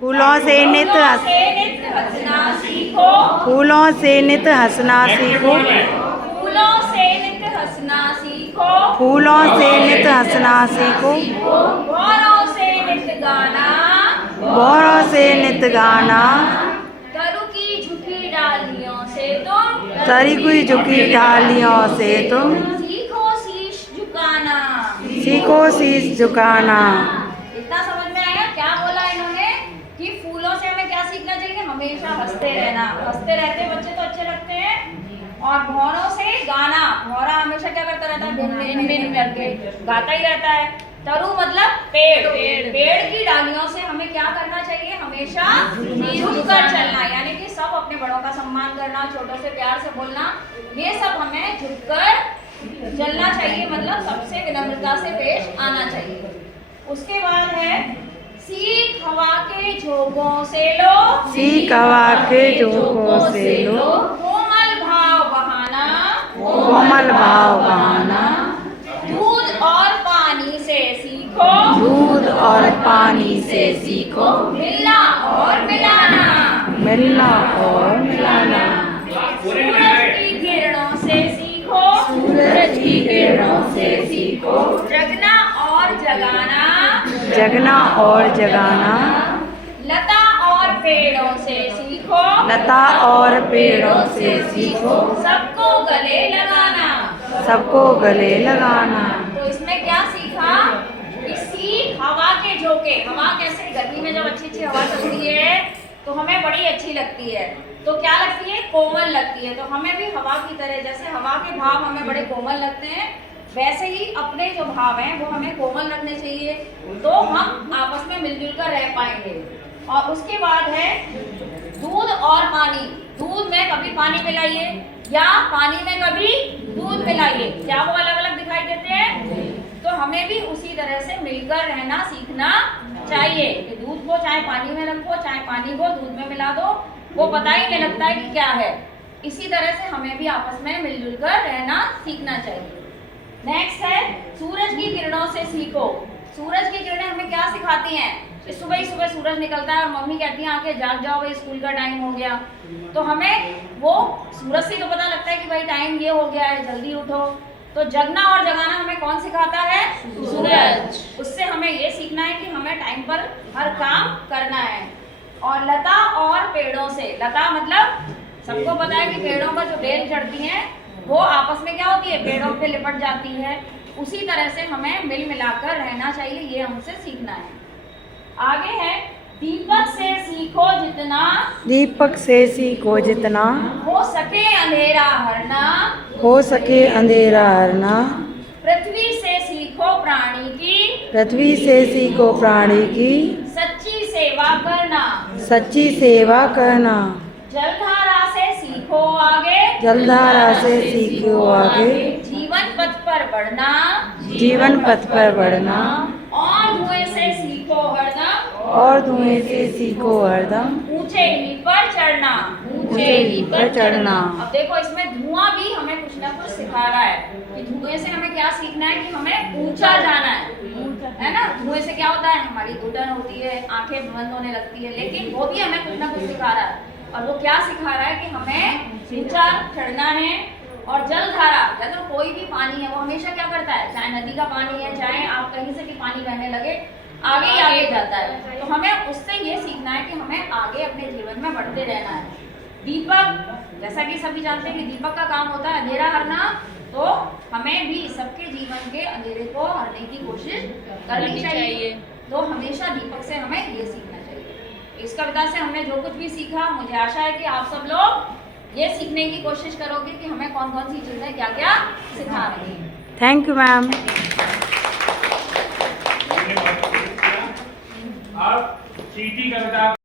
फूलों से नित हंसना सीखो। फूलों से नित हंसना सीखो। फूलों से नित हंसना सीखो। फूलों से नित हंसना सीखो। भौरों से नित गाना। भौरों से नित गाना। तरु की झुकी डालियों से तुम। तरी हुई झुकी डालियों से तुम। सीखो शीश झुकाना। सीखो शीश झुकाना। इतना समझ में आया क्या बोला इन्होंने कि फूलों से हमें क्या सीखना चाहिए? हमेशा हंसते रहना। हंसते रहते बच्चे तो अच्छे लगते हैं। और भौरों से गाना। भौरा हमेशा क्या करता रहता है? भिन भिन करके गाता ही रहता है। तरु मतलब पेड़। पेड़ की डालियों से हमें क्या करना चाहिए? हमेशा झुककर चलना, यानी कि सब अपने बड़ों का सम्मान करना, छोटों से प्यार से बोलना, ये सब हमें झुककर चलना चाहिए, मतलब सबसे विनम्रता से पेश आना चाहिए। उसके बाद है सीख हवा के झोंकों से लो। सीख हवा के झोंकों से लो। कोमल भाव बहाना। कोमल भाव बहाना। दूध और पानी से सीखो। दूध और पानी से सीखो। मिलना और मिलाना। मिलना और मिलाना। सूरज की किरणों से सीखो। सूरज की किरणों से सीखो। जगना और जगाना। जगना और जगाना। लता और पेड़ों से सीखो। लता और पेड़ों से सीखो। सबको गले लगाना। सबको गले लगाना। तो इसमें क्या सीखा? इसी हवा के झोंके। हवा कैसे गर्मी में जब अच्छी अच्छी हवा चलती है तो हमें बड़ी अच्छी लगती है। तो क्या लगती है? कोमल लगती है। तो हमें भी हवा की तरह, जैसे हवा के भाव हमें बड़े कोमल लगते हैं, वैसे ही अपने जो भाव हैं वो हमें कोमल रखने चाहिए, तो हम आपस में मिलजुल कर रह पाएंगे। और उसके बाद है दूध और पानी। दूध में कभी पानी मिलाइए या पानी में कभी दूध मिलाइए, क्या वो अलग अलग दिखाई देते हैं? तो हमें भी उसी तरह से मिलकर रहना सीखना चाहिए कि दूध को चाहे पानी में रखो, चाहे पानी को दूध में मिला दो, वो पता ही नहीं लगता है कि क्या है। इसी तरह से हमें भी आपस में मिलजुल कर रहना सीखना चाहिए। नेक्स्ट है सूरज की किरणों से सीखो। सूरज की किरणें हमें क्या सिखाती हैं? कि सुबह ही सुबह सूरज निकलता है और मम्मी कहती है आके जाग जाओ भाई, स्कूल का टाइम हो गया। तो हमें वो सूरज से तो पता लगता है कि भाई टाइम ये हो गया है, जल्दी उठो। तो जगना और जगाना हमें कौन सिखाता है? सूरज। उससे हमें ये सीखना है कि हमें टाइम पर हर काम करना है। और लता और पेड़ों से। लता मतलब सबको पता है कि पेड़ों पर जो बेल चढ़ती हैं वो आपस में क्या होती है? पेड़ों पे लिपट जाती है। उसी तरह से हमें मिल मिलाकर रहना चाहिए, ये हमसे सीखना है। आगे है दीपक से सीखो जितना। दीपक से सीखो जितना। हो सके अंधेरा हरना। हो सके अंधेरा हरना। पृथ्वी से सीखो प्राणी की। पृथ्वी से सीखो प्राणी की। सच्ची सेवा करना। सच्ची सेवा करना। जलधारा से सीखो आगे। जलधारा से सीखो आगे। जीवन पथ पर बढ़ना। जीवन पथ पर बढ़ना। और धुएं से सीखो हरदम। और धुएं से सीखो हरदम। ऊंचे ही पर चढ़ना। ऊंचे ही पर चढ़ना। अब देखो इसमें धुआं भी हमें कुछ ना कुछ सिखा रहा है कि धुएं से हमें क्या सीखना है? कि हमें ऊंचा जाना है ना। धुएं से क्या होता है? हमारी घुटन होती है, आंखें बंद होने लगती है, लेकिन वो भी हमें कुछ ना कुछ सिखा रहा है। और वो क्या सिखा रहा है? कि हमें ऊंचा चढ़ना है। और जलधारा, जैसे कोई भी पानी है वो हमेशा क्या करता है? चाहे नदी का पानी है, चाहे आप कहीं से भी पानी बहने लगे, आगे ही आगे जाता है। तो हमें उससे ये सीखना है कि हमें आगे अपने जीवन में बढ़ते रहना है। दीपक, जैसा कि सभी जानते हैं कि दीपक का काम होता है अंधेरा हरना, तो हमें भी सबके जीवन के अंधेरे को हरने की कोशिश करनी चाहिए। तो हमेशा दीपक से हमें ये सीखना चाहिए। इस कविता से हमने जो कुछ भी सीखा, मुझे आशा है कि आप सब लोग ये सीखने की कोशिश करोगे कि हमें कौन कौन सी चीजें क्या क्या सिखा रही हैं। Thank you ma'am. आप चीटी कविता